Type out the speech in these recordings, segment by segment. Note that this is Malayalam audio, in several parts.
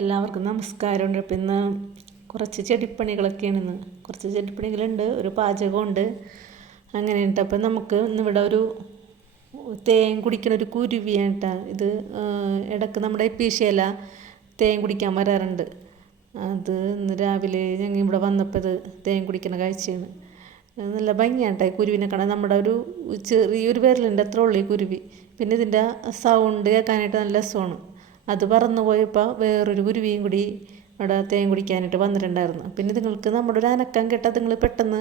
എല്ലാവർക്കും നമസ്കാരമുണ്ട്. അപ്പം ഇന്ന് കുറച്ച് ചെടിപ്പണികളൊക്കെയാണ് ഇന്ന് കുറച്ച് ചെടിപ്പണികളുണ്ട് ഒരു പാചകമുണ്ട് അങ്ങനെ ഉണ്ട് അപ്പം നമുക്ക് ഇന്നിവിടെ ഒരു തേൻ കുടിക്കുന്ന ഒരു കുരുവിയാണ് കേട്ടോ ഇത് ഇടയ്ക്ക് നമ്മുടെ പീശയില തേൻ കുടിക്കാൻ വരാറുണ്ട്. അത് ഇന്ന് രാവിലെ ഞങ്ങൾ ഇവിടെ വന്നപ്പോൾ ഇത് തേൻ കുടിക്കുന്ന കാഴ്ചയാണ്. നല്ല ഈ കുരുവിനെ കാണാൻ. നമ്മുടെ ഒരു ചെറിയൊരു വിരലുണ്ട് അത്ര ഉള്ളൂ ഈ കുരുവി. പിന്നെ ഇതിന്റെ സൗണ്ട് കേൾക്കാനായിട്ട് നല്ല രസമാണ്. അത് പറന്നു പോയപ്പോൾ വേറൊരു കുരുവിയും കൂടി അവിടെ തേൻ കുടിക്കാനായിട്ട് വന്നിട്ടുണ്ടായിരുന്നു. പിന്നെ നിങ്ങൾക്ക് നമ്മുടെ ഒരു അനക്കം കേട്ടാൽ നിങ്ങൾ പെട്ടെന്ന്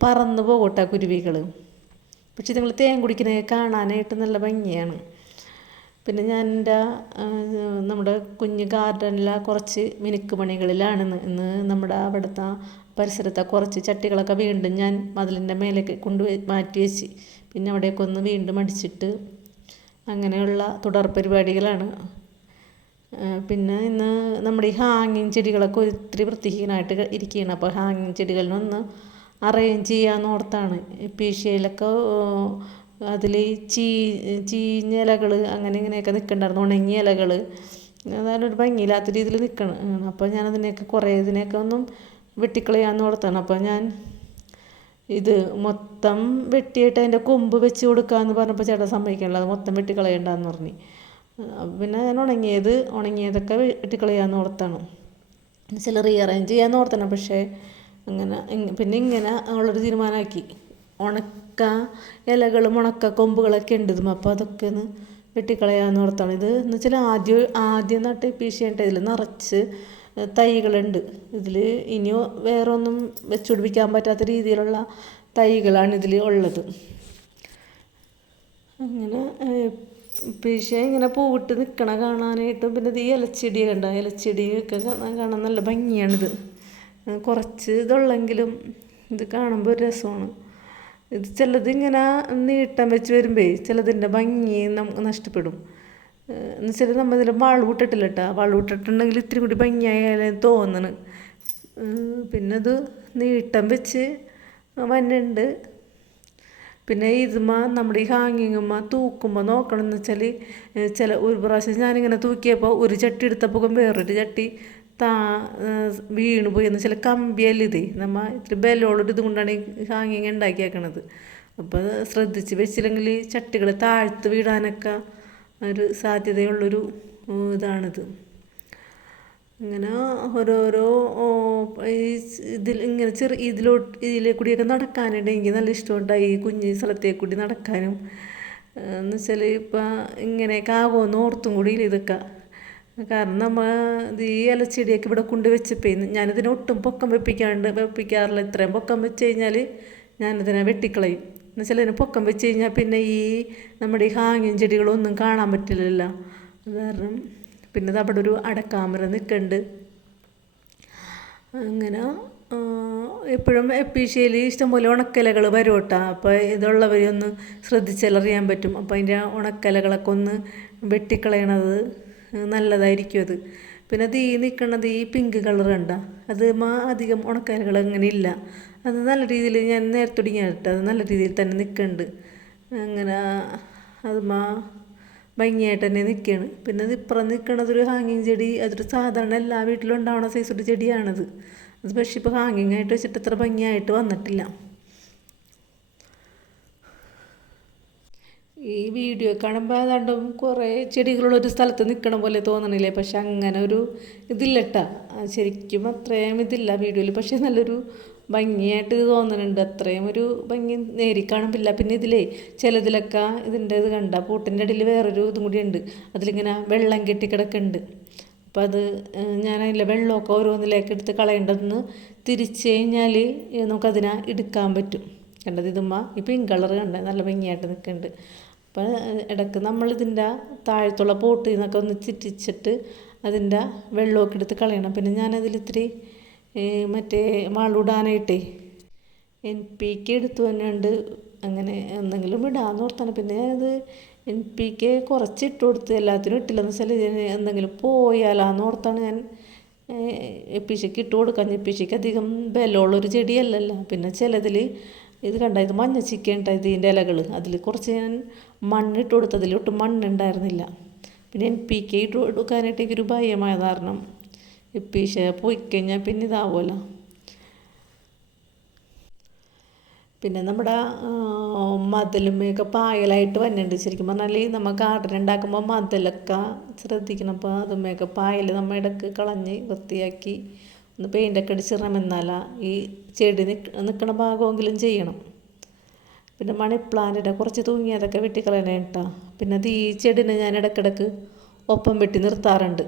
പറന്നു പോകട്ടെ കുരുവികൾ പക്ഷെ നിങ്ങൾ തേൻ കുടിക്കുന്നത് കാണാനായിട്ട് നല്ല ഭംഗിയാണ്. പിന്നെ ഞാൻ എന്റെ നമ്മുടെ കുഞ്ഞ് ഗാർഡനിലെ കുറച്ച് മിനുക്ക് പണികളിലാണ് ഇന്ന്. നമ്മുടെ അവിടുത്തെ പരിസരത്തെ കുറച്ച് ചട്ടികളൊക്കെ വീണ്ടും ഞാൻ മതിലിന്റെ മേലേക്ക് കൊണ്ട് മാറ്റി വെച്ച്. പിന്നെ അവിടെയൊക്കെ ഒന്ന് വീണ്ടും അടിച്ചിട്ട് അങ്ങനെയുള്ള തുടർ പരിപാടികളാണ് പിന്നെ ഇന്ന് നമ്മുടെ ഈ ഹാങ്ങിങ് ചെടികളൊക്കെ ഒത്തിരി വൃത്തിഹീനമായിട്ട് ഇരിക്കുകയാണ് അപ്പോൾ ഹാങ്ങിങ് ചെടികളിനൊന്ന് അറേഞ്ച് ചെയ്യാമെന്ന് ഓർത്താണ്. പീഷ്യയിലൊക്കെ അതിൽ ചീ ചീഞ്ഞ ഇലകൾ അങ്ങനെ ഇങ്ങനെയൊക്കെ നിൽക്കണ്ടായിരുന്നു ഉണങ്ങിയ ഇലകൾ അതായത് ഒരു ഭംഗിയില്ലാത്ത രീതിയിൽ നിൽക്കണം അപ്പോൾ ഞാൻ അതിനെയൊക്കെ കുറേ ഇതിനെയൊക്കെ ഒന്നും വെട്ടിക്കളയാമെന്ന് ഓർത്താണ്. അപ്പോൾ ഞാൻ ഇത് മൊത്തം വെട്ടിയിട്ട് അതിന്റെ കൊമ്പ് വെച്ച് കൊടുക്കാമെന്ന് പറഞ്ഞപ്പോൾ ചേട്ടൻ സമ്മതിക്കണില്ല. അത് മൊത്തം വെട്ടിക്കളയണ്ടെന്ന് പറഞ്ഞു. പിന്നെ ഞാൻ ഉണങ്ങിയത് ഉണങ്ങിയതൊക്കെ വെട്ടിക്കളയാമെന്ന് ഓർത്താണ്. ചില റീഅറേഞ്ച് ചെയ്യാമെന്ന് ഓർത്താണ് പക്ഷേ അങ്ങനെ പിന്നെ ഇങ്ങനെ ഉള്ളൊരു തീരുമാനമാക്കി. ഉണക്ക ഇലകളും ഉണക്ക കൊമ്പുകളൊക്കെ ഉണ്ട് അപ്പോൾ അതൊക്കെ ഒന്ന് വെട്ടിക്കളയാമെന്ന് ഓർത്താണ്. ഇത് എന്ന് വെച്ചാൽ ആദ്യം ആദ്യം നട്ട് പീശിയിട്ട് ഇതിൽ നിറച്ച് തൈകളുണ്ട്. ഇതിൽ ഇനിയോ വേറെ ഒന്നും വെച്ചുപിടിപ്പിക്കാൻ പറ്റാത്ത രീതിയിലുള്ള തൈകളാണ് ഇതിൽ ഉള്ളത്. അങ്ങനെ പക്ഷേ ഇങ്ങനെ പൂവിട്ട് നിൽക്കണ കാണാനായിട്ടും പിന്നെ ഈ ഇലച്ചെടി കണ്ട? ഇലച്ചെടിയൊക്കെ കാണാൻ നല്ല ഭംഗിയാണിത്. കുറച്ച് ഇതുള്ളെങ്കിലും ഇത് കാണുമ്പോൾ ഒരു രസമാണ്. ഇത് ചിലത് ഇങ്ങനെ നീട്ടം വെച്ച് വരുമ്പേ ചിലതിന്റെ ഭംഗി നമുക്ക് നഷ്ടപ്പെടും. എന്നുവെച്ചാൽ നമ്മൾ ഇതിൽ വളവിട്ടിട്ടില്ല കേട്ടോ. വളവിട്ടിട്ടുണ്ടെങ്കിൽ ഇത്തിരി കൂടി ഭംഗിയായാലേ തോന്നണ്. പിന്നെ അത് നീട്ടം വെച്ച് വന്നുണ്ട്. പിന്നെ ഇതുമ്മ നമ്മുടെ ഈ ഹാങ്ങിങ്ങുമ്മ തൂക്കുമ്പോൾ നോക്കണം എന്ന് വെച്ചാൽ ചില ഒരു പ്രാവശ്യം ഞാനിങ്ങനെ തൂക്കിയപ്പോൾ ഒരു ചട്ടി എടുത്തപ്പോൾ വേറൊരു ചട്ടി താ വീണ് പോയി. എന്ന് വെച്ചാൽ കമ്പിയല്ല ഇതേ? നമ്മൾ ഇത്തിരി ബലോളൊരു ഇത് കൊണ്ടാണ് ഈ ഹാങ്ങിങ് ഉണ്ടാക്കിയേക്കണത്. അപ്പോൾ ശ്രദ്ധിച്ച് വെച്ചില്ലെങ്കിൽ ചട്ടികൾ താഴ്ത്ത് വീടാനൊക്കെ ഒരു സാധ്യതയുള്ളൊരു ഇതാണിത്. ഇങ്ങനെ ഓരോരോ ഇതിൽ ഇങ്ങനെ ചെറിയ ഇതിലോട്ട് ഇതിലെ കൂടിയൊക്കെ നടക്കാനുണ്ട്. എനിക്ക് നല്ല ഇഷ്ടമുണ്ടായി ഈ കുഞ്ഞ് സ്ഥലത്തേ കൂടി നടക്കാനും. എന്ന് വെച്ചാൽ ഇപ്പം ഇങ്ങനെയൊക്കെ ആകുമെന്ന് ഓർത്തും കൂടി ഇതൊക്കെ. കാരണം നമ്മൾ ഇത് ഈ ഇലച്ചെടിയൊക്കെ ഇവിടെ കൊണ്ട് വെച്ചപ്പോൾ ഞാനിതിനെ ഒട്ടും പൊക്കം വെപ്പിക്കാണ്ട് വെപ്പിക്കാറില്ല. ഇത്രയും പൊക്കം വെച്ച് കഴിഞ്ഞാൽ ഞാനിതിനെ വെട്ടിക്കളയും. എന്ന് വെച്ചാൽ ഇതിനെ പൊക്കം വെച്ച് കഴിഞ്ഞാൽ പിന്നെ ഈ നമ്മുടെ ഈ ഹാങ്ങിങ് ചെടികളൊന്നും കാണാൻ പറ്റില്ലല്ലോ. അത് കാരണം പിന്നെ അവിടെ ഒരു അടക്കാമര നിൽക്കുന്നുണ്ട് അങ്ങനെ എപ്പോഴും എപ്പീഷ്യയിൽ ഇഷ്ടംപോലെ ഉണക്കലകൾ വരും കേട്ടോ അപ്പോൾ ഇതുള്ളവരെയൊന്ന് ശ്രദ്ധിച്ചറിയാൻ പറ്റും. അപ്പോൾ അതിന്റെ ഉണക്കലകളൊക്കെ ഒന്ന് വെട്ടിക്കളയണത് നല്ലതായിരിക്കും അത്. പിന്നെ അത് ഈ നിൽക്കുന്നത് ഈ പിങ്ക് കളർ അത് മാ അധികം ഉണക്കലകൾ അങ്ങനെ ഇല്ല. അത് നല്ല രീതിയിൽ ഞാൻ നേരത്തെ തുടങ്ങിയ അത് നല്ല രീതിയിൽ തന്നെ നിൽക്കുന്നുണ്ട് അങ്ങനെ അത് മാ ഭംഗിയായിട്ട് തന്നെ നിൽക്കുകയാണ് പിന്നെ അത് ഇപ്പുറം നിൽക്കണതൊരു ഹാങ്ങിങ് ചെടി അതൊരു സാധാരണ എല്ലാ വീട്ടിലും ഉണ്ടാവുന്ന സൈസ് ഒരു ചെടിയാണത്. അത് പക്ഷേ ഇപ്പോൾ ഹാങ്ങിങ് ആയിട്ട് വെച്ചിട്ട് അത്ര ഭംഗിയായിട്ട് വന്നിട്ടില്ല. ഈ വീഡിയോ കാണുമ്പോൾ ഏതാണ്ടും കുറേ ചെടികളുള്ളൊരു സ്ഥലത്ത് നിൽക്കണ പോലെ തോന്നണില്ലേ? പക്ഷെ അങ്ങനെ ഒരു ഇതില്ലട്ടാ ശരിക്കും അത്രയും ഇതില്ല വീഡിയോയിൽ പക്ഷേ നല്ലൊരു ഭംഗിയായിട്ട് തോന്നുന്നുണ്ട്. അത്രയും ഒരു ഭംഗി നേരി കാണുമ്പില്ല പിന്നെ ഇതിലേ ചിലതിലൊക്കെ ഇതിന്റെ ഇത് കണ്ട പൂട്ടിന്റെ ഇടയിൽ വേറൊരു ഇതും കൂടി ഉണ്ട്. അതിലിങ്ങനെ വെള്ളം കെട്ടി കിടക്കുന്നുണ്ട്. അപ്പോൾ അത് ഞാൻ ഞാനതിലെ വെള്ളമൊക്കെ ഓരോന്നിലേക്ക് എടുത്ത് കളയേണ്ടതെന്ന് തിരിച്ചു കഴിഞ്ഞാൽ നമുക്കതിനെ എടുക്കാൻ പറ്റും. കണ്ടത് ഇതുമ്മ ഈ പിങ്ക് കളർ കണ്ട? നല്ല ഭംഗിയായിട്ട് നിൽക്കുന്നുണ്ട്. അപ്പോൾ ഇടയ്ക്ക് നമ്മളിതിന്റെ താഴത്തുള്ള പോട്ടിൽ നിന്നൊക്കെ ഒന്ന് ചിറ്റിച്ചിട്ട് അതിന്റെ വെള്ളമൊക്കെ എടുത്ത് കളയണം. പിന്നെ ഞാനതിൽ ഇത്തിരി മറ്റേ വളമിടാനായിട്ടേ എൻ പി കെ എടുത്തു തന്നെ ഉണ്ട് അങ്ങനെ എന്തെങ്കിലും ഇടാമെന്ന് ഓർത്താണ്. പിന്നെ അത് എൻ പി കെ കുറച്ച് ഇട്ട് കൊടുത്ത് എല്ലാത്തിനും ഇട്ടില്ലെന്ന് വെച്ചാൽ ഇതിന് എന്തെങ്കിലും പോയാലാന്ന് ഓർത്താണ് ഞാൻ. എപ്പിശയ്ക്ക് ഇട്ട് കൊടുക്കാൻ. എപ്പിശയ്ക്ക് അധികം ബലമുള്ളൊരു ചെടിയല്ലല്ലോ. പിന്നെ ചിലതിൽ ഇത് കണ്ട ഇത് മഞ്ഞ ചിക്കൻ ഇതിന്റെ ഇലകൾ അതിൽ കുറച്ച് ഞാൻ മണ്ണിട്ട് കൊടുത്തതിൽ ഒട്ടും മണ്ണുണ്ടായിരുന്നില്ല. പിന്നെ എൻ പി കെ ഇട്ട് കൊടുക്കാനായിട്ട് എനിക്കൊരു ഭയമായ കാരണം. ഇപ്പീശ പോയി കഴിഞ്ഞാൽ പിന്നെ ഇതാവുമല്ലോ. പിന്നെ നമ്മുടെ മതിലുമൊക്കെ പായലായിട്ട് വന്നിട്ടുണ്ട് ശരിക്കും പറഞ്ഞാൽ നമ്മൾ ഗാർഡൻ ഉണ്ടാക്കുമ്പോൾ മതിലൊക്കെ ശ്രദ്ധിക്കണം. അപ്പോൾ അതുമൊക്കെ പായൽ നമ്മൾ ഇടയ്ക്ക് കളഞ്ഞ് വൃത്തിയാക്കി ഒന്ന് പെയിന്റൊക്കെ അടിച്ചിടണം എന്നാലാ ഈ ചെടി നിൽക്കുന്ന ഭാഗമെങ്കിലും ചെയ്യണം. പിന്നെ മണി പ്ലാന്റിന്റെ കുറച്ച് തൂങ്ങിയതൊക്കെ വെട്ടിക്കളയണേട്ടാ പിന്നെ അത് ഈ ചെടിനെ ഞാൻ ഇടയ്ക്കിടയ്ക്ക് ഒപ്പം വെട്ടി നിർത്താറുണ്ട്.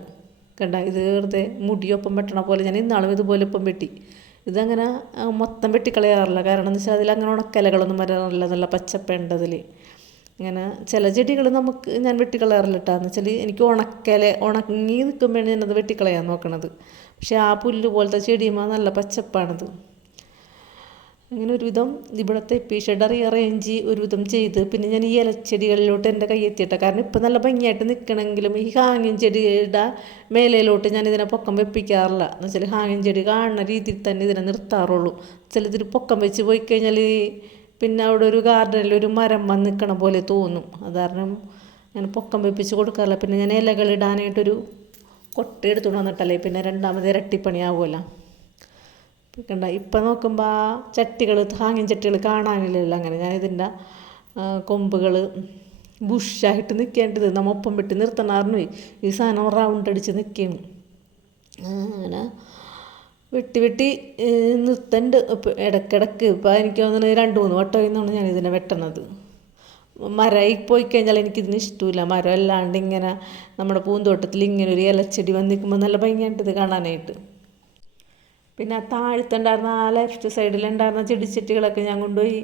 കണ്ട ഇത് വെറുതെ മുടിയൊപ്പം വെട്ടണ പോലെ ഞാൻ ഇന്നാളും ഇതുപോലെ ഒപ്പം വെട്ടി. ഇതങ്ങനെ മൊത്തം വെട്ടിക്കളയാറില്ല. കാരണം എന്ന് വെച്ചാൽ അതിലങ്ങനെ ഉണക്കലകളൊന്നും വരാറില്ല നല്ല പച്ചപ്പുണ്ടതിൽ ഇങ്ങനെ ചില ചെടികൾ നമുക്ക് ഞാൻ വെട്ടിക്കളയാറില്ല കേട്ടോ എന്ന് വെച്ചാൽ എനിക്ക് ഉണക്കല ഉണങ്ങി നിൽക്കുമ്പോഴാണ് ഞാനത് വെട്ടിക്കളയാൻ നോക്കണത്. പക്ഷേ ആ പുല്ല് പോലത്തെ ചെടിയുമ്പോൾ നല്ല പച്ചപ്പാണത്. അങ്ങനെ ഒരുവിധം ഇവിടുത്തെ എപ്പീഷഡ് അറേഞ്ച് ഒരുവിധം ചെയ്ത് പിന്നെ ഞാൻ ഈ ഇലച്ചെടികളിലോട്ട് എന്റെ കൈ എത്തിയിട്ട കാരണം ഇപ്പം നല്ല ഭംഗിയായിട്ട് നിൽക്കണമെങ്കിലും ഈ ഹാങ്ങിൻ ചെടിയുടെ മേലയിലോട്ട് ഞാൻ ഇതിനെ പൊക്കം വെപ്പിക്കാറില്ല. എന്ന് വെച്ചാൽ ഹാങ്ങിൻ ചെടി കാണുന്ന രീതിയിൽ തന്നെ ഇതിനെ നിർത്താറുള്ളൂ. ചില ഇതിൽ പൊക്കം വെച്ച് പോയി കഴിഞ്ഞാൽ പിന്നെ അവിടെ ഒരു ഗാർഡനിൽ ഒരു മരം വന്ന് നിൽക്കണ പോലെ തോന്നും. അത് കാരണം ഞാൻ പൊക്കം വെപ്പിച്ച് കൊടുക്കാറില്ല. പിന്നെ ഞാൻ ഇലകളിടാനായിട്ടൊരു കൊട്ട എടുത്തു വന്നിട്ടല്ലേ പിന്നെ രണ്ടാമത് ഇരട്ടിപ്പണിയാവുമല്ലോ കണ്ട ഇപ്പം നോക്കുമ്പോൾ ആ ചട്ടികൾ ഹാങ്ങിങ് ചട്ടികൾ കാണാനില്ലല്ലോ അങ്ങനെ. ഞാൻ ഇതിന്റെ കൊമ്പുകൾ ബുഷായിട്ട് നിൽക്കേണ്ടത് നമ്മൾ ഒപ്പം വിട്ട് നിർത്തണമായിരുന്നു ഈ സാധനം റൗണ്ട് അടിച്ച് നിൽക്കുകയാണ് അങ്ങനെ വെട്ടി വെട്ടി നിർത്തണ്ട്. ഇടയ്ക്കിടയ്ക്ക് ഇപ്പോൾ എനിക്ക് തോന്നുന്നത് രണ്ട് മൂന്ന് വട്ടം നിന്നാണ് ഞാൻ ഇതിനെ വെട്ടണത്. മരമായി പോയി കഴിഞ്ഞാൽ എനിക്കിതിന് ഇഷ്ടമില്ല മരം അല്ലാണ്ട് ഇങ്ങനെ നമ്മുടെ പൂന്തോട്ടത്തിൽ ഇങ്ങനെ ഒരു ഇലച്ചെടി വന്ന് നിൽക്കുമ്പോൾ നല്ല ഭംഗിയായിട്ട് ഇത് കാണാനായിട്ട്. പിന്നെ താഴത്തുണ്ടായിരുന്ന ആ ലെഫ്റ്റ് സൈഡിലുണ്ടായിരുന്ന ചെടിച്ചട്ടികളൊക്കെ ഞാൻ കൊണ്ടുപോയി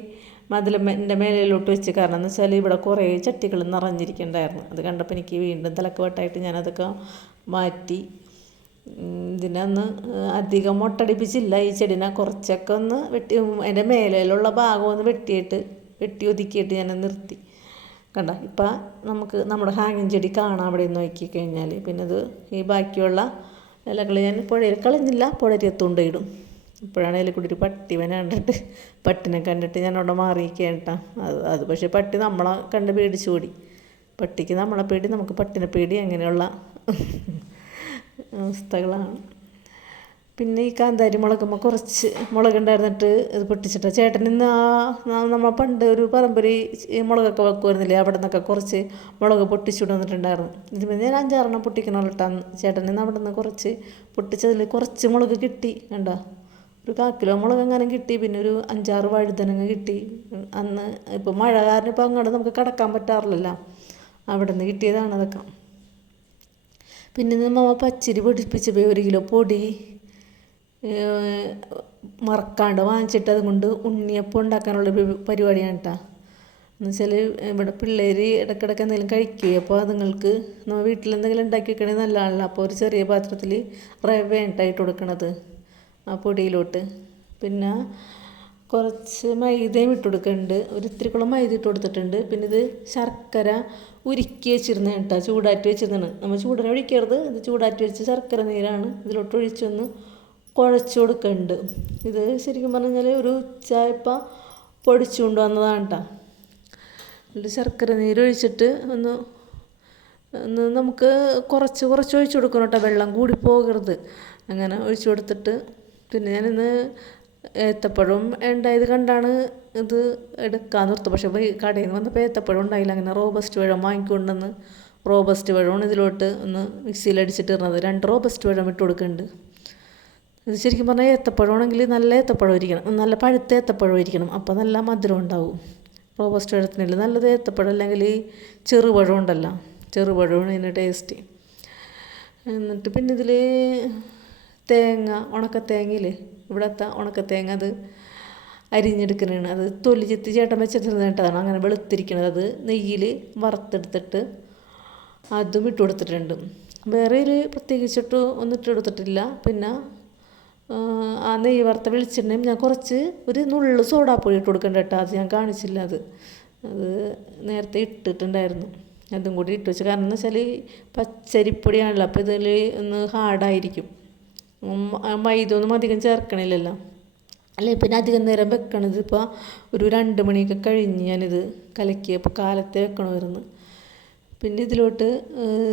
മതിലിന്റെ മേലിലോട്ട് വെച്ച്. കാരണം എന്ന് വെച്ചാൽ ഇവിടെ കുറേ ചട്ടികൾ നിറഞ്ഞിരിക്കുന്നുണ്ടായിരുന്നു അത് കണ്ടപ്പോൾ എനിക്ക് വീണ്ടും തലക്കുവട്ടായിട്ട് ഞാനതൊക്കെ മാറ്റി. ഇതിനൊന്ന് അധികം മുട്ടടിപ്പിച്ചില്ല. ഈ ചെടിനെ കുറച്ചൊക്കെ ഒന്ന് വെട്ടി അതിന്റെ മേലിലുള്ള ഭാഗം ഒന്ന് വെട്ടിയിട്ട് വെട്ടി ഒതുക്കിയിട്ട് ഞാൻ നിർത്തി. കണ്ട? ഇപ്പം നമുക്ക് നമ്മുടെ ഹാങ്ങിങ് ചെടി കാണാം അവിടെ നോക്കി കഴിഞ്ഞാൽ പിന്നെ ഇത് ഈ ബാക്കിയുള്ള ഇലകൾ ഞാൻ പുഴയിൽ കളഞ്ഞില്ല. പുഴയത്ത് ഇടും. ഇപ്പോഴാണ് അതിൽ കൂടി ഒരു പട്ടിവനെ കണ്ടിട്ട്. പട്ടിനെ കണ്ടിട്ട് ഞാൻ അവിടെ മാറിയിരിക്കേട്ടാ അത് അത് പക്ഷേ പട്ടി നമ്മളെ കണ്ട് പേടിച്ചു ഓടി പട്ടിക്ക് നമ്മളെ പേടി നമുക്ക് പട്ടിനെ പേടി അങ്ങനെയുള്ള അവസ്ഥകളാണ്. പിന്നെ ഈ കാന്താരി മുളകുമ്പോൾ കുറച്ച് മുളകുണ്ടായിരുന്നിട്ട് ഇത് പൊട്ടിച്ചിട്ട്. ചേട്ടൻ ഇന്ന് ആ നമ്മൾ പണ്ട് ഒരു പറമ്പരി മുളകൊക്കെ വെക്കുമായിരുന്നില്ലേ അവിടെ നിന്നൊക്കെ കുറച്ച് മുളക് പൊട്ടിച്ചു വന്നിട്ടുണ്ടായിരുന്നു. ഇതിന് ഞാൻ അഞ്ചാറെണ്ണം പൊട്ടിക്കണോട്ടാന്ന് ചേട്ടൻ ഇന്ന് അവിടെ നിന്ന് കുറച്ച് പൊട്ടിച്ചതിൽ കുറച്ച് മുളക് കിട്ടി കണ്ടോ? ഒരു കാ കിലോ മുളക് അങ്ങനെ കിട്ടി പിന്നെ ഒരു അഞ്ചാറ് വഴുതനങ്ങ കിട്ടി. അന്ന് ഇപ്പോൾ മഴ കാരണം ഇപ്പോൾ അങ്ങോട്ട് നമുക്ക് കടക്കാൻ പറ്റാറില്ലല്ലോ. അവിടെ നിന്ന് കിട്ടിയതാണ് അതൊക്കെ. പിന്നെ നമ്മൾ പച്ചരി പൊടിപ്പിച്ച് ഒരു കിലോ പൊടി മറക്കാണ്ട് വാങ്ങിച്ചിട്ട് അതുകൊണ്ട് ഉണ്ണിയപ്പം ഉണ്ടാക്കാനുള്ള പരിപാടിയാണ് കേട്ടോ എന്നുവെച്ചാൽ ഇവിടെ പിള്ളേർ ഇടയ്ക്കിടയ്ക്ക് എന്തെങ്കിലും കഴിക്കുക അപ്പോൾ അതുങ്ങൾക്ക് നമ്മൾ വീട്ടിൽ എന്തെങ്കിലും ഉണ്ടാക്കി വെക്കണേ നല്ലതാണല്ലോ. അപ്പോൾ ഒരു ചെറിയ പാത്രത്തിൽ റവ ഇട്ട് കൊടുക്കണത് ആ പൊടിയിലോട്ട്. പിന്നെ കുറച്ച് മൈദയും ഇട്ട് കൊടുക്കുന്നുണ്ട് ഒരു ഇത്തിരിക്കുളം മൈദ ഇട്ട് കൊടുത്തിട്ടുണ്ട്. പിന്നെ ഇത് ശർക്കര ഉരുക്കി വെച്ചിരുന്ന കേട്ടോ ചൂടാറ്റി വെച്ചിരുന്നാണ് നമ്മൾ ചൂടനെ ഒഴിക്കരുത്. ഇത് ചൂടാറ്റി വെച്ച ശർക്കര നീരാണ്. ഇതിലോട്ട് ഒഴിച്ചൊന്ന് കുഴച്ച് കൊടുക്കുന്നുണ്ട് ഇത് ശരിക്കും പറഞ്ഞാൽ ഒരു ചായപ്പ പൊടിച്ചു കൊണ്ടുവന്നതാണ് കേട്ടോ ശർക്കര നീരൊഴിച്ചിട്ട് ഒന്ന് ഒന്ന് നമുക്ക് കുറച്ച് കുറച്ച് ഒഴിച്ചു കൊടുക്കണം കേട്ടോ വെള്ളം കൂടി പോകരുത്. അങ്ങനെ ഒഴിച്ചു കൊടുത്തിട്ട് പിന്നെ ഞാനിന്ന് ഏത്തപ്പഴവും ഉണ്ടായത് കണ്ടാണ് ഇത് എടുക്കാൻ നിർത്തും പക്ഷേ കടയിൽ നിന്ന് വന്നപ്പോൾ ഏത്തപ്പഴം ഉണ്ടായില്ല. അങ്ങനെ റോബസ്റ്റ് പഴം വാങ്ങിക്കൊണ്ടുവന്ന് റോബസ്റ്റ് പഴമാണ് ഇതിലോട്ട് ഒന്ന് മിക്സിയിലടിച്ചിട്ട് ഇടുന്നത്. രണ്ട് റോബസ്റ്റ് പഴം ഇട്ട് കൊടുക്കുന്നുണ്ട് ഇത് ശരിക്കും പറഞ്ഞാൽ ഏത്തപ്പഴം ആണെങ്കിൽ നല്ല ഏത്തപ്പഴം ഇരിക്കണം നല്ല പഴുത്ത ഏത്തപ്പഴം ഇരിക്കണം അപ്പോൾ നല്ല മധുരം ഉണ്ടാവും. റോബസ്റ്റ് പഴത്തിനില്ല. നല്ലത് ഏത്തപ്പഴം അല്ലെങ്കിൽ ചെറുപഴം ഉണ്ടല്ലോ. ചെറുപഴമാണ് ഇതിന്റെ ടേസ്റ്റ് എന്നിട്ട് പിന്നെ ഇതിൽ തേങ്ങ ഉണക്ക ഉണക്കത്തേങ്ങയില്ലേ? ഇവിടുത്തെ ഉണക്കത്തേങ്ങ അത് അരിഞ്ഞെടുക്കുന്നതാണ് അത് തൊലി ചെത്തി ചേട്ടൻ വെച്ചിരുന്നിട്ടാണ് അങ്ങനെ വെളുത്തിരിക്കുന്നത് അത് നെയ്യിൽ വറുത്തെടുത്തിട്ട് അതും ഇട്ട് കൊടുത്തിട്ടുണ്ട്. വേറെ ഒരു പ്രത്യേകിച്ചിട്ട് ഒന്നും ഇട്ട് കൊടുത്തിട്ടില്ല. പിന്നെ ആ നെയ്യ് വറുത്ത വെളിച്ചെണ്ണയും ഞാൻ കുറച്ച് ഒരു നുള്ളു സോഡാപ്പൊടി ഇട്ട് കൊടുക്കണ്ട കേട്ടോ. അത് ഞാൻ കാണിച്ചില്ല അത്. അത് നേരത്തെ ഇട്ടിട്ടുണ്ടായിരുന്നു. അതും കൂടി ഇട്ട് വെച്ചു. കാരണം എന്ന് വെച്ചാൽ പച്ചരിപ്പൊടിയാണല്ലോ. അപ്പോൾ ഇതിൽ ഒന്ന് ഹാർഡായിരിക്കും മൈദ ഒന്നും അധികം ചേർക്കണില്ലല്ലോ. അല്ലെ? പിന്നെ അധികം നേരം വെക്കണത് ഇപ്പോൾ ഒരു രണ്ട് മണിയൊക്കെ കഴിഞ്ഞ് ഞാനിത് കലക്കിയപ്പോൾ കാലത്തെ വെക്കണമായിരുന്നു. പിന്നെ ഇതിലോട്ട്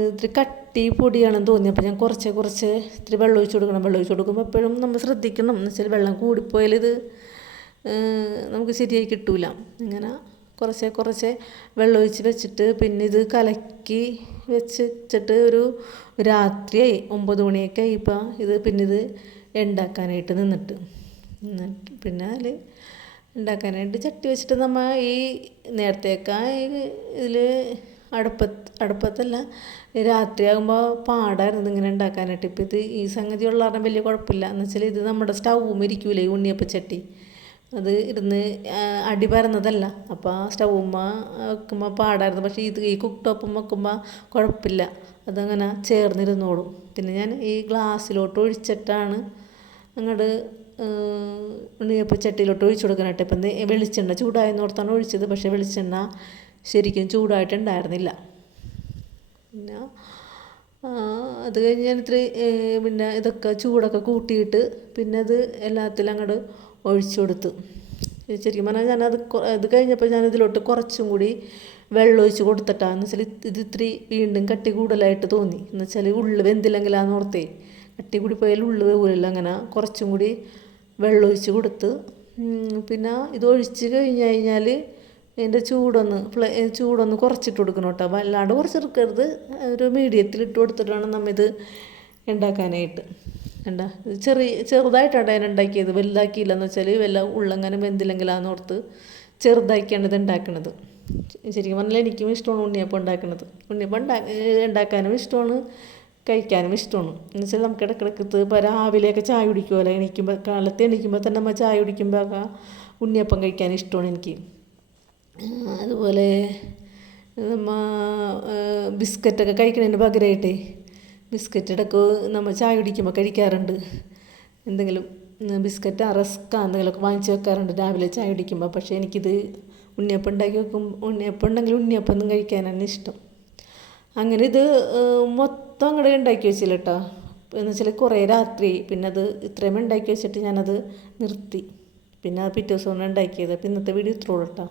ഇത്തിരി കട്ടി പൊടിയാണെന്ന് തോന്നി. അപ്പോൾ ഞാൻ കുറച്ച് കുറച്ച് ഇത്തിരി വെള്ളം ഒഴിച്ച് കൊടുക്കണം. വെള്ളം ഒഴിച്ച് കൊടുക്കുമ്പോൾ എപ്പോഴും നമ്മൾ ശ്രദ്ധിക്കണം. എന്ന് വെച്ചാൽ വെള്ളം കൂടിപ്പോയാൽ ഇത് നമുക്ക് ശരിയായി കിട്ടൂല. ഇങ്ങനെ കുറച്ചേ കുറച്ച് വെള്ളം ഒഴിച്ച് വെച്ചിട്ട് പിന്നെ ഇത് കലക്കി വെച്ചിട്ട് ഒരു രാത്രിയായി. ഒമ്പത് മണിയൊക്കെ ആയിപ്പോൾ ഇത് പിന്നെ ഇത് ഉണ്ടാക്കാനായിട്ട് നിന്നിട്ട്. എന്നിട്ട് പിന്നെ അതിൽ ഉണ്ടാക്കാനായിട്ട് ചട്ടി വെച്ചിട്ട് നമ്മൾ ഈ നേരത്തേക്കാ ഇതിൽ അടുപ്പത്ത് അടുപ്പത്തല്ല രാത്രിയാകുമ്പോൾ പാടായിരുന്നു ഇങ്ങനെ ഉണ്ടാക്കാനായിട്ട്. ഇപ്പം ഇത് ഈ സംഗതിയുള്ള കാരണം വലിയ കുഴപ്പമില്ല. എന്ന് വെച്ചാൽ ഇത് നമ്മുടെ സ്റ്റൗവും ഇരിക്കൂലേ ഈ ഉണ്ണിയപ്പച്ചട്ടി അത് ഇരുന്ന് അടി പരന്നതല്ല. അപ്പോൾ ആ സ്റ്റൗമ്മ വെക്കുമ്പോൾ പാടായിരുന്നു. പക്ഷേ ഇത് ഈ കുക്ക് ടോപ്പും വെക്കുമ്പോൾ കുഴപ്പമില്ല. അതങ്ങനെ ചേർന്നിരുന്നോളും. പിന്നെ ഞാൻ ഈ ഗ്ലാസ്സിലോട്ട് ഒഴിച്ചിട്ടാണ് അങ്ങോട്ട് ഉണ്ണിയപ്പച്ചട്ടിയിലോട്ട് ഒഴിച്ചു കൊടുക്കാനായിട്ട്. ഇപ്പം വെളിച്ചെണ്ണ ചൂടായെന്ന് ഓർത്താണ് ഒഴിച്ചത്. പക്ഷേ വെളിച്ചെണ്ണ ശരിക്കും ചൂടായിട്ടുണ്ടായിരുന്നില്ല. പിന്നെ അത് കഴിഞ്ഞ് ഞാൻ ഇത്തിരി പിന്നെ ഇതൊക്കെ ചൂടൊക്കെ കൂട്ടിയിട്ട് പിന്നെ അത് എല്ലാത്തിലും അങ്ങോട്ട് ഒഴിച്ചു കൊടുത്തു. ശരിക്കും പറഞ്ഞാൽ ഞാനത് ഇത് കഴിഞ്ഞപ്പോൾ ഞാൻ ഇതിലോട്ട് കുറച്ചും കൂടി വെള്ളം ഒഴിച്ച് കൊടുത്തിട്ടാന്ന് വെച്ചാൽ ഇത് ഇത്തിരി വീണ്ടും കട്ടി കൂടുതലായിട്ട് തോന്നി. എന്ന് വെച്ചാൽ ഉള്ളു വെന്തില്ലെങ്കിലാന്ന് ഓർത്തേ. കട്ടി കൂടി പോയാൽ ഉള്ളു വേവില്ല അങ്ങനെ കുറച്ചും കൂടി വെള്ളം ഒഴിച്ച് കൊടുത്ത്. പിന്നെ ഇത് ഒഴിച്ച് കഴിഞ്ഞ് കഴിഞ്ഞാൽ ഇതിന്റെ ചൂടൊന്ന് ഫ്ലേ ചൂടൊന്ന് കുറച്ചിട്ട് കൊടുക്കണം കേട്ടോ. വല്ലാണ്ട് കുറച്ചെടുക്കരുത് ഒരു മീഡിയത്തിൽ ഇട്ട് കൊടുത്തിട്ടാണ് നമ്മിത് ഉണ്ടാക്കാനായിട്ട്. കണ്ട? ചെറിയ ചെറുതായിട്ടാണ് ഞാൻ ഉണ്ടാക്കിയത്. വലുതാക്കിയില്ല എന്ന് വെച്ചാൽ വല്ല ഉള്ളങ്ങനെ വെന്തില്ലെങ്കിലാന്ന് ഓർത്ത് ചെറുതാക്കിയാണ് ഇത് ഉണ്ടാക്കുന്നത് ശരിക്കും പറഞ്ഞാൽ എനിക്കും ഇഷ്ടമാണ് ഉണ്ണിയപ്പം ഉണ്ടാക്കുന്നത് ഉണ്ണിയപ്പം ഉണ്ടാ ഉണ്ടാക്കാനും ഇഷ്ടമാണ് കഴിക്കാനും ഇഷ്ടമാണ്. എന്ന് വെച്ചാൽ നമുക്ക് ഇടയ്ക്കിടയ്ക്ക് ഇപ്പോൾ രാവിലെയൊക്കെ ചായ കുടിക്കുമല്ലോ എണീക്കുമ്പോൾ കാലത്ത് എണീക്കുമ്പോൾ തന്നെ നമ്മൾ ചായ കുടിക്കുമ്പോൾ ഉണ്ണിയപ്പം കഴിക്കാൻ ഇഷ്ടമാണ് എനിക്ക്. അതുപോലെ നമ്മ ബിസ്ക്കറ്റൊക്കെ കഴിക്കുന്നതിന് പകരമായിട്ട് ബിസ്ക്കറ്റ് ഇടയ്ക്ക് നമ്മൾ ചായ കുടിക്കുമ്പോൾ കഴിക്കാറുണ്ട്. എന്തെങ്കിലും ബിസ്ക്കറ്റ് റസ്ക് എന്തെങ്കിലുമൊക്കെ വാങ്ങിച്ച് വെക്കാറുണ്ട്. രാവിലെ ചായ കുടിക്കുമ്പോൾ പക്ഷേ എനിക്കിത് ഉണ്ണിയപ്പം ഉണ്ടാക്കി വെക്കും. ഉണ്ണിയപ്പം ഉണ്ടെങ്കിൽ ഉണ്ണിയപ്പം ഒന്നും കഴിക്കാനാണ് ഇഷ്ടം. അങ്ങനെ ഇത് മൊത്തം അങ്ങോട്ട് ഉണ്ടാക്കി വെച്ചില്ല കേട്ടോ എന്ന് വെച്ചാൽ കുറേ രാത്രി പിന്നെ അത് ഇത്രയും ഉണ്ടാക്കി വെച്ചിട്ട് ഞാനത് നിർത്തി. പിന്നെ പിറ്റേ ദിവസം ഉണ്ടാക്കിയത്. അപ്പം ഇന്നത്തെ വീഡിയോ ഇത്രയുള്ളൂ കേട്ടോ